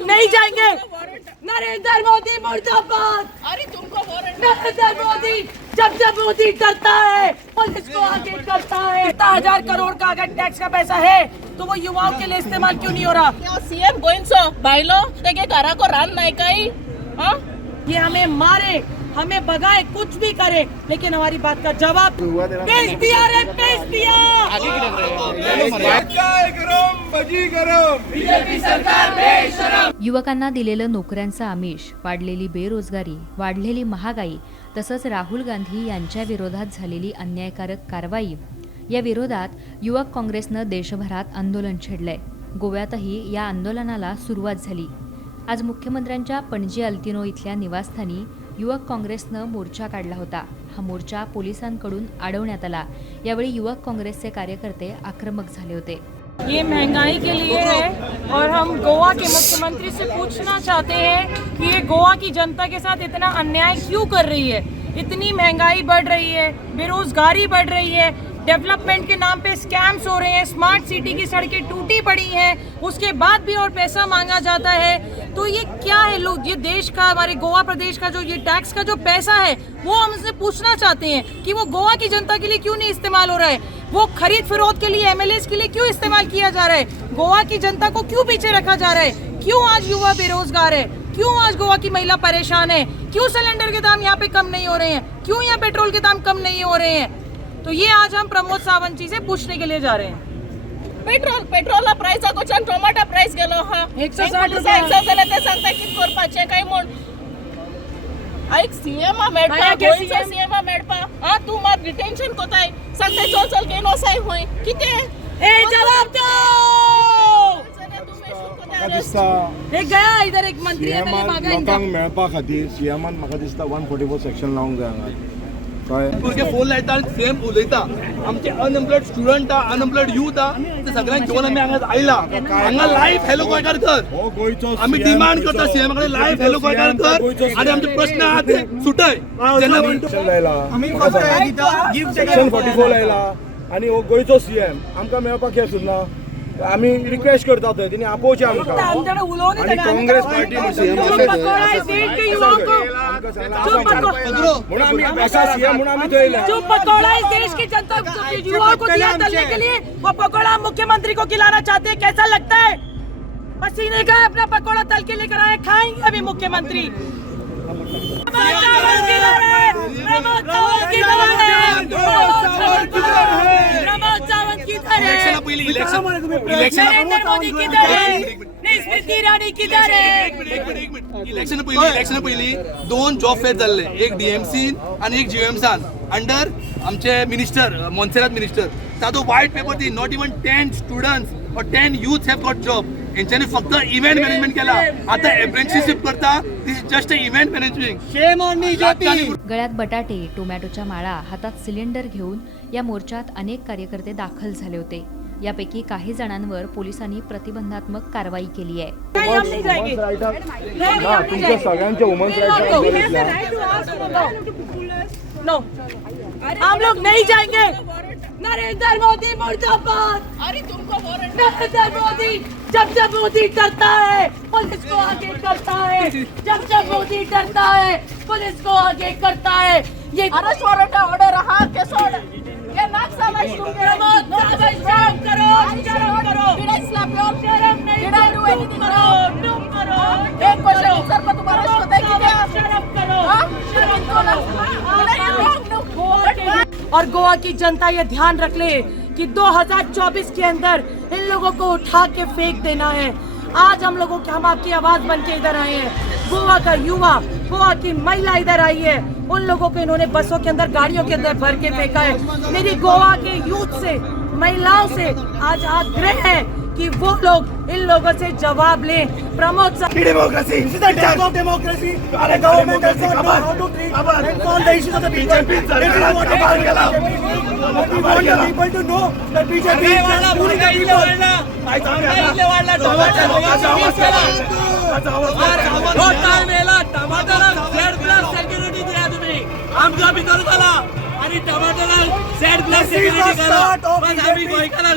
लोग नहीं जाएंगे। नरेंद्र मोदी मुर्दाबाद। अरे तुमको नरेंद्र मोदी जब मोदी करता है पुलिस को आगे करता है। 10,000 करोड़ का अगर टैक्स का पैसा है तो वो युवाओं के लिए इस्तेमाल क्यों नहीं हो रहा? सीएम गोइंसो बायलो तेगे घरा को रान नाही काही हां ये हमें मारे हमें भगाए कुछ भी करे लेकिन हमारी बात का जवाब पेश दिया रे पेश दिया। बीजेपी सरकार बेशरम। युवकांना दिलेलं नोकऱ्यांचं आमिष, वाढलेली बेरोजगारी, वाढलेली महागाई तसंच राहुल गांधी यांच्या विरोधात झालेली अन्यायकारक कारवाई या विरोधात युवक काँग्रेसनं देशभरात आंदोलन छेडलंय। गोव्यातही या आंदोलनाला सुरुवात झाली। आज मुख्यमंत्र्यांच्या पणजी अल्तिनो इथल्या निवासस्थानी युवक काँग्रेसनं मोर्चा काढला होता। हा मोर्चा पोलिसांकडून अडवण्यात आला। यावेळी युवक काँग्रेसचे कार्यकर्ते आक्रमक झाले होते। ये महंगाई के लिए है और हम गोवा के मुख्यमंत्री से पूछना चाहते हैं कि ये गोवा की जनता के साथ इतना अन्याय क्यों कर रही है। इतनी महंगाई बढ़ रही है, बेरोजगारी बढ़ रही है, डेवलपमेंट के नाम पे स्कैम्स हो रहे हैं, स्मार्ट सिटी की सड़कें टूटी पड़ी हैं, उसके बाद भी और पैसा मांगा जाता है। तो ये क्या है? लोग ये देश का हमारे गोवा प्रदेश का जो ये टैक्स का जो पैसा है वो हम उससे पूछना चाहते हैं कि वो गोवा की जनता के लिए क्यों नहीं इस्तेमाल हो रहा है। वो खरीद फरोख्त के लिए एमएलएस के लिए क्यों इस्तेमाल किया जा रहा है। गोवा की जनता को क्यों पीछे रखा जा रहा है। क्यों आज युवा बेरोजगार है, क्यों आज गोवा की महिला परेशान है, क्यों सिलेंडर के दाम यहाँ पे कम नहीं हो रहे हैं, क्यों यहाँ पेट्रोल के दाम कम नहीं हो रहे हैं। तो ये आज हम प्रमोद सावंत जी से पूछने के लिए जा रहे हैं। पेट्रोलला प्राइस अगोच्यान टोमाटा प्राइस गेलो हा 160 रुपये 100 झाले ते सांगता कित करपाचे काय म्हण ऐक सीएम मेडपा गोयचो सीएम मेडपा हा तू मात डिटेंशन कोताय सांगता चल गेलो साय होय किते ए जवाब दो। एक गया इधर एक मंत्री है मैंने मांगा इनका मेळपा खातीर सीएमान म्हाका दिसता 144 सेक्शन लावंक जाय हांगा। भुरगे फोन लायता आनी सेम उलयता आमचे अनएम्प्लॉयड स्टुडंट अनएम्प्लॉयड युथ ते सगळ्यांक घेवन आमी हांगा आयला हांगा लायफ हॅलो गोंयकार कर आमी डिमांड करता सीएम कडेन लायफ हॅलो गोंयकार कर आनी आमचे प्रश्न आहा ते सुटय सेक्शन 44 लायला आनी हो गोंयचो सीएम आमकां मेळपाक येसुना आमी रिक्वेस्ट करता थंय तिने आपोवचें आमकां आनी काँग्रेस पार्टी म्हणून आमी असा सीएम म्हणून आमी थंय येयले। जो पकौड़ा इस देश की जनता युवाओं को दिया तलने के लिए वो पकौड़ा मुख्यमंत्री को खिलाना चाहते हैं। कैसा लगता है? पसीने का अपना पकौड़ा तल के लेकर आए, खाएंगे अभी मुख्यमंत्री। इलेक्शन पयली 2 जॉब फेअर जाल्ले, एक डीएमसी आणि एक जीएमसान अंडर आमचे मिनिस्टर मोन्सेरात मिनिस्टर तातूंत white paper the not even 10 students और 10 youths have got job. यांच्यानी फक्त इव्हेंट मॅनेजमेंट केला, आता अप्रेंटिसशिप करता, this is just a event management. गळ्यात बटाटे, टोमॅटोच्या माळा, हातात सिलेंडर घेऊन या मोर्चात अनेक कार्यकर्ते दाखल झाले होते। यापैकी काही जणांवर पोलिसांनी प्रतिबंधात्मक कारवाई केली आहे। तुमच्या सगळ्यांच्या वुमन्स नो हम लोग नहीं जाएंगे। नरेंद्र मोदी मुर्दाबाद। अरे तुमको नरेंद्र मोदी जब मोदी करता है पुलिस को आगे करता है। जब मोदी करता है पुलिस को आगे करता है। ये अरेस्ट वॉरंट ऑर्डर रहा के सोड ये नाक साला शर्म करो Did I slap you? शर्म नहीं Did I do anything wrong? तुम करो एक क्वेश्चन सर पर तुम्हारा होता है कि शर्म करो हां और गोवा की जनता ये ध्यान रख ले कि 2024 के अंदर इन लोगों को उठा के फेंक देना है। आज हम आपकी आवाज बन के इधर आए हैं। गोवा का युवा, गोवा की महिला इधर आई है, उन लोगों को इन्होंने बसों के अंदर, गाड़ियों के अंदर भर के फेंका है। मेरी गोवा के यूथ से, महिलाओं से आज आग्रह है कि वो लोग इन लोगों से जवाब लें। Pramod democracy this is the type of democracy अरे government does not know how to treat and all the issues of the people people to know that BJP is just fooling the people आमच्या भितर झाला आणि टमाटरला Z+ security करा. आम्ही गोयकाला